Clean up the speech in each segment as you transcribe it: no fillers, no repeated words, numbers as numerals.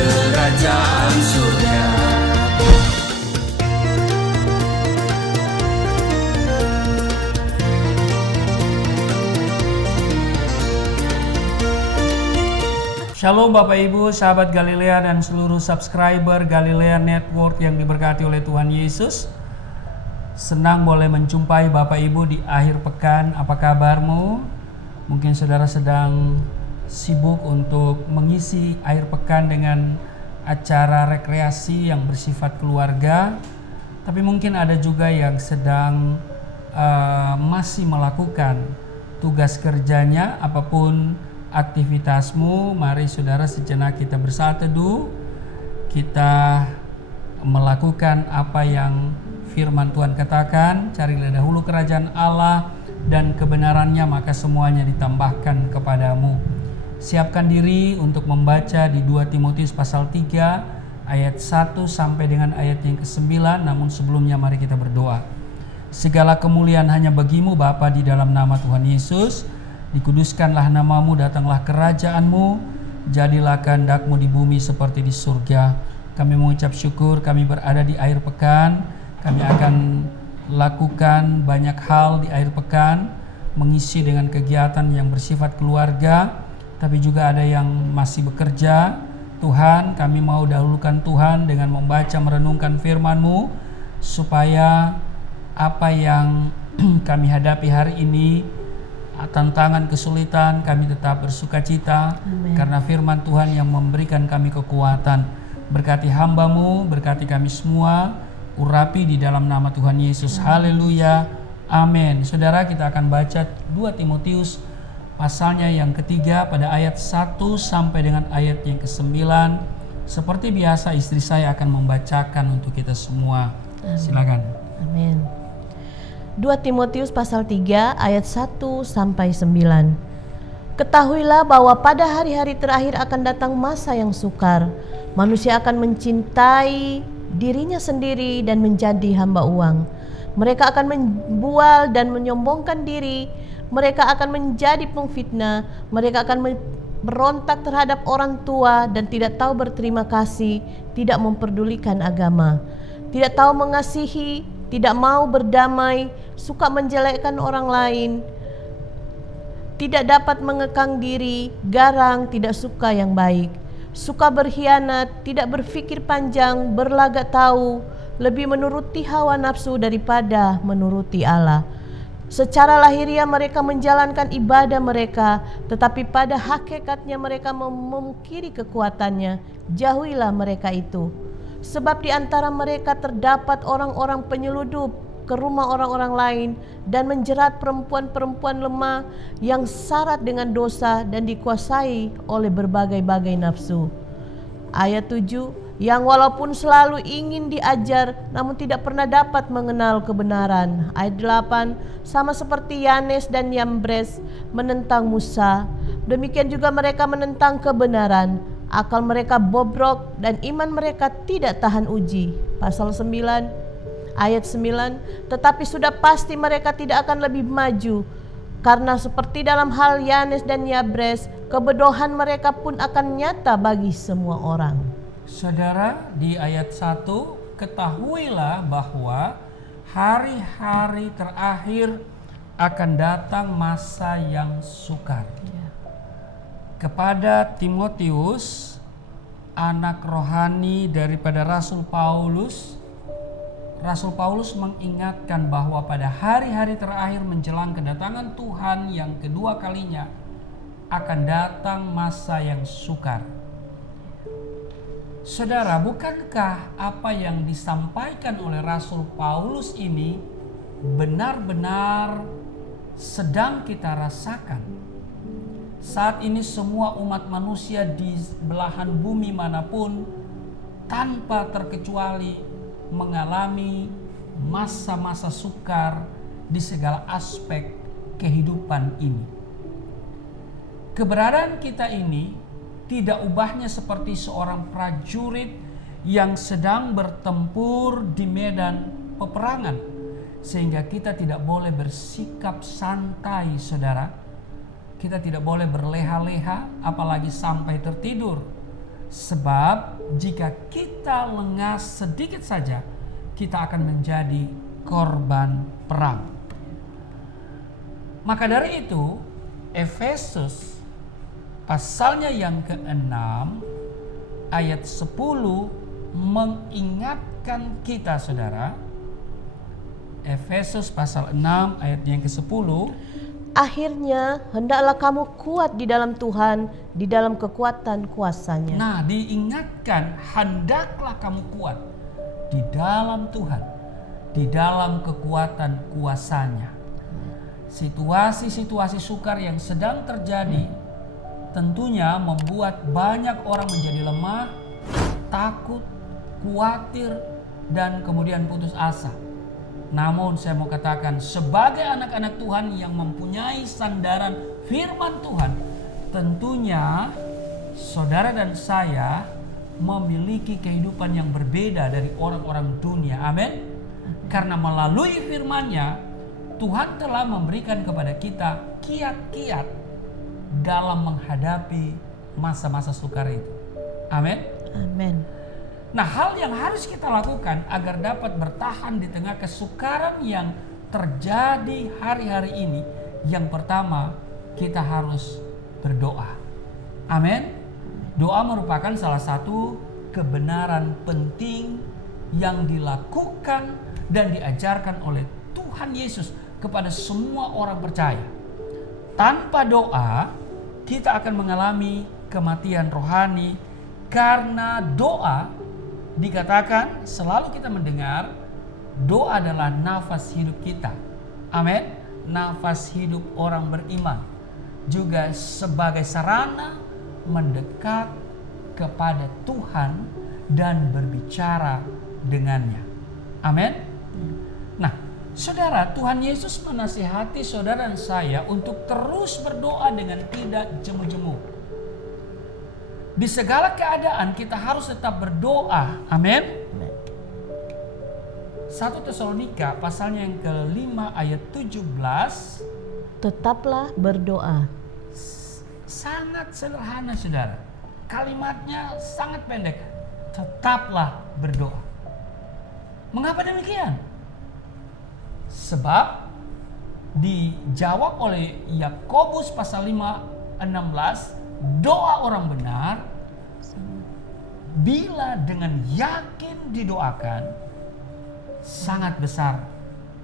kerajaan surga. Shalom Bapak Ibu, sahabat Galilea dan seluruh subscriber Galilea Network yang diberkati oleh Tuhan Yesus. Senang boleh menjumpai Bapak Ibu di akhir pekan. Apa kabarmu? Mungkin saudara sedang sibuk untuk mengisi akhir pekan dengan acara rekreasi yang bersifat keluarga. Tapi mungkin ada juga yang sedang masih melakukan tugas kerjanya, apapun aktivitasmu. Mari saudara sejenak kita bersatu teduh, kita melakukan apa yang firman Tuhan katakan. Carilah dahulu kerajaan Allah dan kebenarannya, maka semuanya ditambahkan kepadamu. Siapkan diri untuk membaca di 2 Timotius pasal 3 ayat 1 sampai dengan ayat yang ke-9. Namun sebelumnya mari kita berdoa. Segala kemuliaan hanya bagimu Bapa, di dalam nama Tuhan Yesus. Dikuduskanlah namamu, datanglah kerajaanmu, jadilah kehendak-Mu di bumi seperti di surga. Kami mengucap syukur, kami berada di akhir pekan. Kami akan lakukan banyak hal di akhir pekan, mengisi dengan kegiatan yang bersifat keluarga, tapi juga ada yang masih bekerja. Tuhan, kami mau dahulukan Tuhan dengan membaca merenungkan firman-Mu, supaya apa yang kami hadapi hari ini, tantangan, kesulitan, kami tetap bersuka cita. Amen. Karena firman Tuhan yang memberikan kami kekuatan. Berkati hamba-Mu, berkati kami semua, urapi di dalam nama Tuhan Yesus. Haleluya, amin. Saudara, kita akan baca 2 Timotius pasalnya yang ketiga pada ayat 1 sampai dengan ayat yang ke-9. Seperti biasa istri saya akan membacakan untuk kita semua. Silakan. Amin. 2 Timotius pasal 3 ayat 1 sampai 9. Ketahuilah bahwa pada hari-hari terakhir akan datang masa yang sukar. Manusia akan mencintai dirinya sendiri dan menjadi hamba uang. Mereka akan membual dan menyombongkan diri. Mereka akan menjadi pemfitnah. Mereka akan berontak terhadap orang tua dan tidak tahu berterima kasih, tidak memperdulikan agama, tidak tahu mengasihi, tidak mau berdamai, suka menjelekkan orang lain, tidak dapat mengekang diri, garang, tidak suka yang baik, suka berkhianat, tidak berpikir panjang, berlagak tahu, lebih menuruti hawa nafsu daripada menuruti Allah. Secara lahiriah mereka menjalankan ibadah mereka, tetapi pada hakikatnya mereka memungkiri kekuatannya. Jauhilah mereka itu. Sebab di antara mereka terdapat orang-orang penyeludup ke rumah orang-orang lain dan menjerat perempuan-perempuan lemah yang syarat dengan dosa dan dikuasai oleh berbagai-bagai nafsu. Ayat 7, yang walaupun selalu ingin diajar namun tidak pernah dapat mengenal kebenaran. Ayat 8, sama seperti Yanes dan Yambres menentang Musa, demikian juga mereka menentang kebenaran. Akal mereka bobrok dan iman mereka tidak tahan uji. Pasal 9 ayat 9, tetapi sudah pasti mereka tidak akan lebih maju, karena seperti dalam hal Yanes dan Yambres, kebodohan mereka pun akan nyata bagi semua orang. Saudara, di ayat 1, ketahuilah bahwa hari-hari terakhir akan datang masa yang sukar. Kepada Timotius, anak rohani daripada Rasul Paulus mengingatkan bahwa pada hari-hari terakhir menjelang kedatangan Tuhan yang kedua kalinya akan datang masa yang sukar. Saudara, bukankah apa yang disampaikan oleh Rasul Paulus ini benar-benar sedang kita rasakan? Saat ini semua umat manusia di belahan bumi manapun tanpa terkecuali mengalami masa-masa sukar di segala aspek kehidupan ini. Keberadaan kita ini tidak ubahnya seperti seorang prajurit yang sedang bertempur di medan peperangan, sehingga kita tidak boleh bersikap santai, saudara. Kita tidak boleh berleha-leha, apalagi sampai tertidur. Sebab jika kita lengah sedikit saja, kita akan menjadi korban perang. Maka dari itu, Efesus pasalnya yang ke-6 ayat 10 mengingatkan kita, saudara. Efesus pasal 6 ayat yang ke-10. Akhirnya hendaklah kamu kuat di dalam Tuhan, di dalam kekuatan kuasa-Nya. Nah, diingatkan hendaklah kamu kuat di dalam Tuhan, di dalam kekuatan kuasa-Nya. Situasi-situasi sukar yang sedang terjadi tentunya membuat banyak orang menjadi lemah, takut, khawatir, dan kemudian putus asa. Namun saya mau katakan, sebagai anak-anak Tuhan yang mempunyai sandaran firman Tuhan, tentunya saudara dan saya memiliki kehidupan yang berbeda dari orang-orang dunia. Amin. Karena melalui firman-Nya, Tuhan telah memberikan kepada kita kiat-kiat dalam menghadapi masa-masa sukar itu. Amin. Amin. Nah, hal yang harus kita lakukan agar dapat bertahan di tengah kesukaran yang terjadi hari-hari ini, yang pertama, kita harus berdoa. Amin. Doa merupakan salah satu kebenaran penting yang dilakukan dan diajarkan oleh Tuhan Yesus kepada semua orang percaya. Tanpa doa, kita akan mengalami kematian rohani, karena doa dikatakan selalu kita mendengar doa adalah nafas hidup kita. Amin. Nafas hidup orang beriman, juga sebagai sarana mendekat kepada Tuhan dan berbicara dengannya. Amin. Nah, saudara, Tuhan Yesus menasihati saudara dan saya untuk terus berdoa dengan tidak jemu-jemu. Di segala keadaan kita harus tetap berdoa. Amin. 1 Tesalonika pasalnya yang ke-5 ayat 17. Tetaplah berdoa. Sangat sederhana, saudara. Kalimatnya sangat pendek. Tetaplah berdoa. Mengapa demikian? Sebab dijawab oleh Yakobus pasal 5:16, doa orang benar bila dengan yakin didoakan sangat besar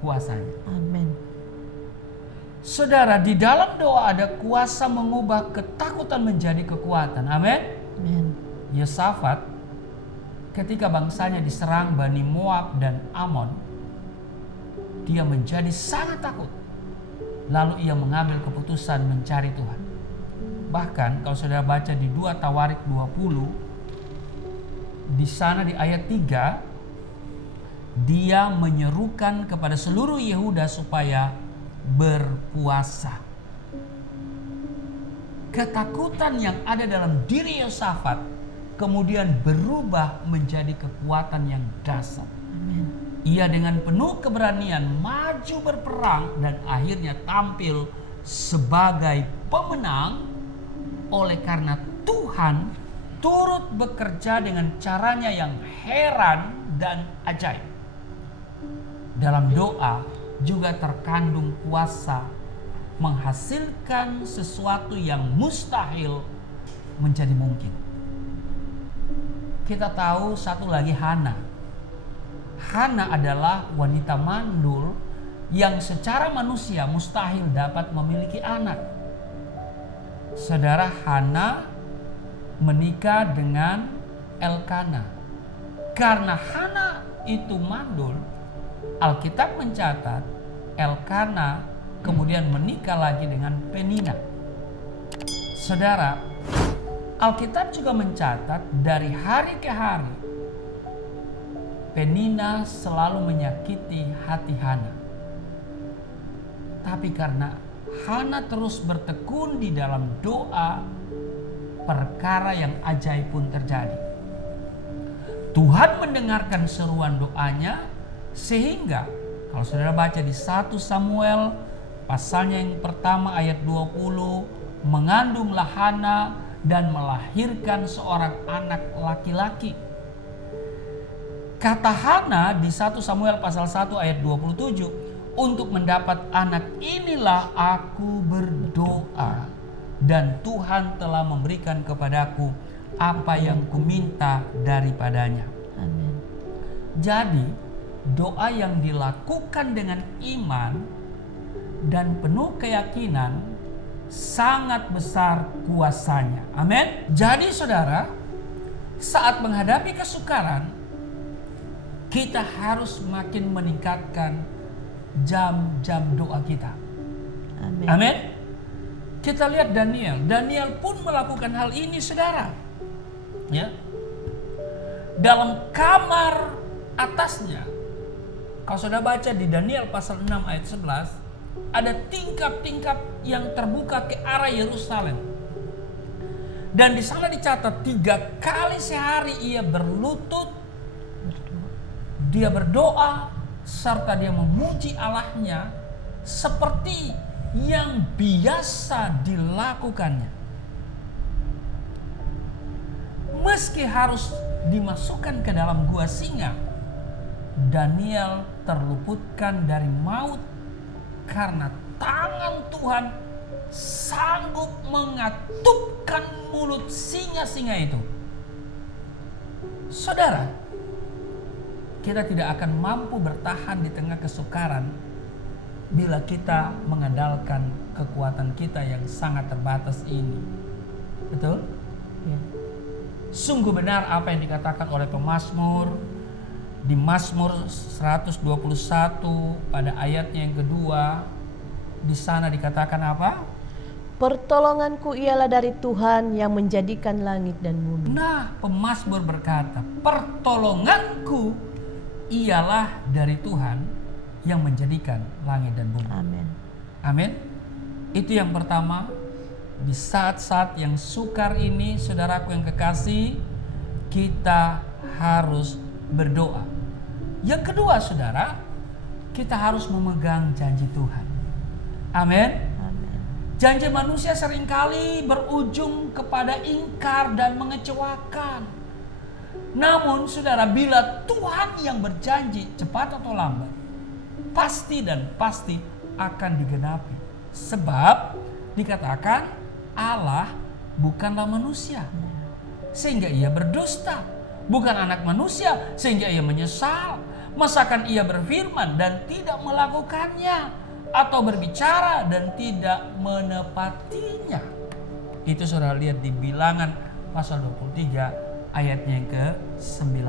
kuasanya. Amin. Saudara, di dalam doa ada kuasa mengubah ketakutan menjadi kekuatan. Amin. Amin. Yosafat ketika bangsanya diserang Bani Moab dan Amon, dia menjadi sangat takut. Lalu ia mengambil keputusan mencari Tuhan. Bahkan kalau saudara baca di 2 Tawarik 20, di sana di ayat 3, dia menyerukan kepada seluruh Yehuda supaya berpuasa. Ketakutan yang ada dalam diri Yosafat kemudian berubah menjadi kekuatan yang dahsyat. Amin. Ia dengan penuh keberanian maju berperang dan akhirnya tampil sebagai pemenang oleh karena Tuhan turut bekerja dengan caranya yang heran dan ajaib. Dalam doa juga terkandung kuasa menghasilkan sesuatu yang mustahil menjadi mungkin. Kita tahu satu lagi, Hana. Hana adalah wanita mandul yang secara manusia mustahil dapat memiliki anak. Saudara, Hana menikah dengan Elkana. Karena Hana itu mandul, Alkitab mencatat Elkana kemudian menikah lagi dengan Penina. Saudara, Alkitab juga mencatat dari hari ke hari Penina selalu menyakiti hati Hana. Tapi karena Hana terus bertekun di dalam doa, perkara yang ajaib pun terjadi. Tuhan mendengarkan seruan doanya, sehingga kalau saudara baca di 1 Samuel pasalnya yang pertama ayat 20, mengandunglah Hana dan melahirkan seorang anak laki-laki. Kata Hana di 1 Samuel pasal 1 ayat 27, untuk mendapat anak inilah aku berdoa dan Tuhan telah memberikan kepadaku apa yang kuminta daripadanya. Amin. Jadi doa yang dilakukan dengan iman dan penuh keyakinan sangat besar kuasanya. Amin. Jadi saudara, saat menghadapi kesukaran, kita harus makin meningkatkan jam-jam doa kita. Amin. Amin. Kita lihat Daniel. Daniel pun melakukan hal ini, saudara. Ya. Dalam kamar atasnya, kalau saudara baca di Daniel pasal 6 ayat 11, ada tingkap-tingkap yang terbuka ke arah Yerusalem. Dan di sana dicatat 3 kali sehari ia berlutut, dia berdoa, serta dia memuji Allahnya seperti yang biasa dilakukannya. Meski harus dimasukkan ke dalam gua singa, Daniel terluputkan dari maut karena tangan Tuhan sanggup mengatupkan mulut singa-singa itu. Saudara, kita tidak akan mampu bertahan di tengah kesukaran bila kita mengandalkan kekuatan kita yang sangat terbatas ini. Betul? Ya. Sungguh benar apa yang dikatakan oleh pemazmur di Mazmur 121 pada ayatnya yang kedua. Di sana dikatakan apa? Pertolonganku ialah dari Tuhan yang menjadikan langit dan bumi. Nah, pemazmur berkata, pertolonganku ialah dari Tuhan yang menjadikan langit dan bumi. Amin. Amin. Itu yang pertama. Di saat-saat yang sukar ini, saudaraku yang kekasih, kita harus berdoa. Yang kedua, saudara, kita harus memegang janji Tuhan. Amin. Amin. Janji manusia seringkali berujung kepada ingkar dan mengecewakan. Namun saudara, bila Tuhan yang berjanji cepat atau lambat, pasti dan pasti akan digenapi. Sebab dikatakan Allah bukanlah manusia sehingga ia berdusta, bukan anak manusia sehingga ia menyesal. Masakan ia berfirman dan tidak melakukannya, atau berbicara dan tidak menepatinya. Itu saudara lihat di Bilangan pasal 23 ayatnya yang ke-19.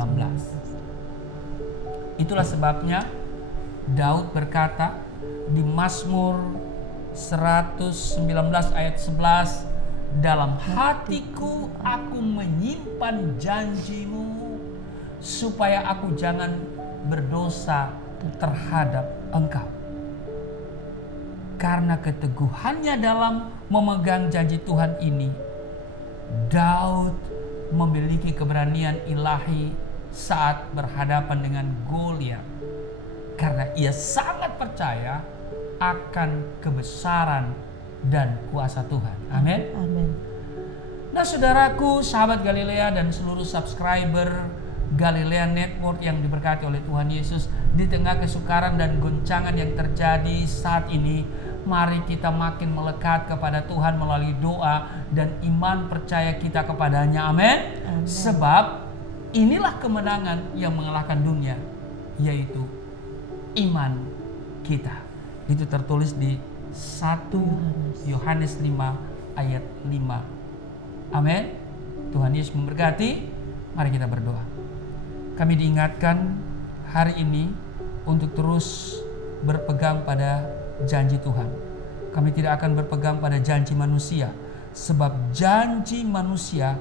Itulah sebabnya Daud berkata di Mazmur 119 ayat 11, dalam hatiku aku menyimpan janjimu supaya aku jangan berdosa terhadap engkau. Karena keteguhannya dalam memegang janji Tuhan ini, Daud memiliki keberanian ilahi saat berhadapan dengan Goliat, karena ia sangat percaya akan kebesaran dan kuasa Tuhan. Amin. Amin. Nah, saudaraku, sahabat Galilea dan seluruh subscriber Galilea Network yang diberkati oleh Tuhan Yesus, di tengah kesukaran dan goncangan yang terjadi saat ini, mari kita makin melekat kepada Tuhan melalui doa dan iman percaya kita kepadanya. Amin. Sebab inilah kemenangan yang mengalahkan dunia, yaitu iman kita. Itu tertulis di 1 Yohanes 5 ayat 5. Amin. Tuhan Yesus memberkati. Mari kita berdoa. Kami diingatkan hari ini untuk terus berpegang pada janji Tuhan. Kami tidak akan berpegang pada janji manusia, sebab janji manusia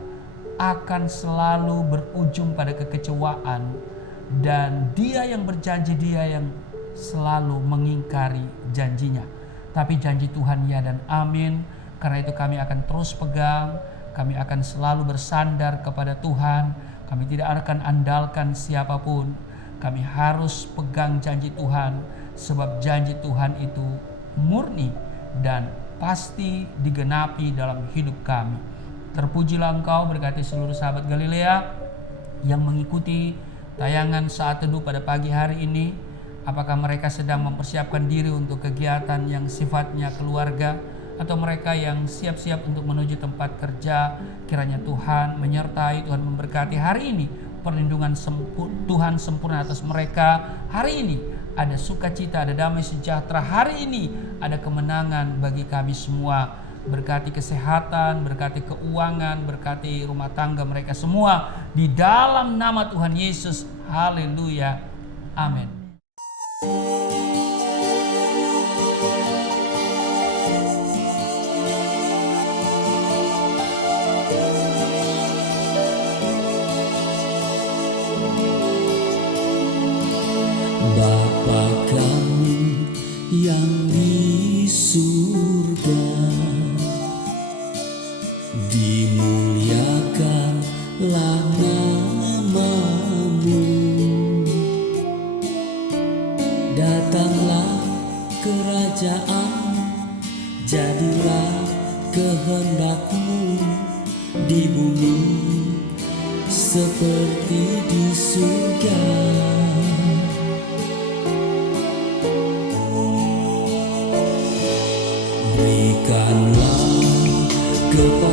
akan selalu berujung pada kekecewaan, dan dia yang berjanji, dia yang selalu mengingkari janjinya. Tapi janji Tuhan ya dan amin. Karena itu kami akan terus pegang, kami akan selalu bersandar kepada Tuhan. Kami tidak akan andalkan siapapun. Kami harus pegang janji Tuhan, sebab janji Tuhan itu murni dan pasti digenapi dalam hidup kami. Terpujilah Engkau, berkati seluruh sahabat Galilea yang mengikuti tayangan Saat Teduh pada pagi hari ini. Apakah mereka sedang mempersiapkan diri untuk kegiatan yang sifatnya keluarga, atau mereka yang siap-siap untuk menuju tempat kerja? Kiranya Tuhan menyertai, Tuhan memberkati hari ini. Perlindungan Tuhan sempurna atas mereka hari ini. Ada sukacita, ada damai sejahtera hari ini. Ada kemenangan bagi kami semua. Berkati kesehatan, berkati keuangan, berkati rumah tangga mereka semua. Di dalam nama Tuhan Yesus. Haleluya. Amin. Bapa kami yang di surga, dimuliakanlah nama-Mu. Datanglah kerajaan, jadilah kehendak-Mu di bumi seperti di surga. Berikanlah kepada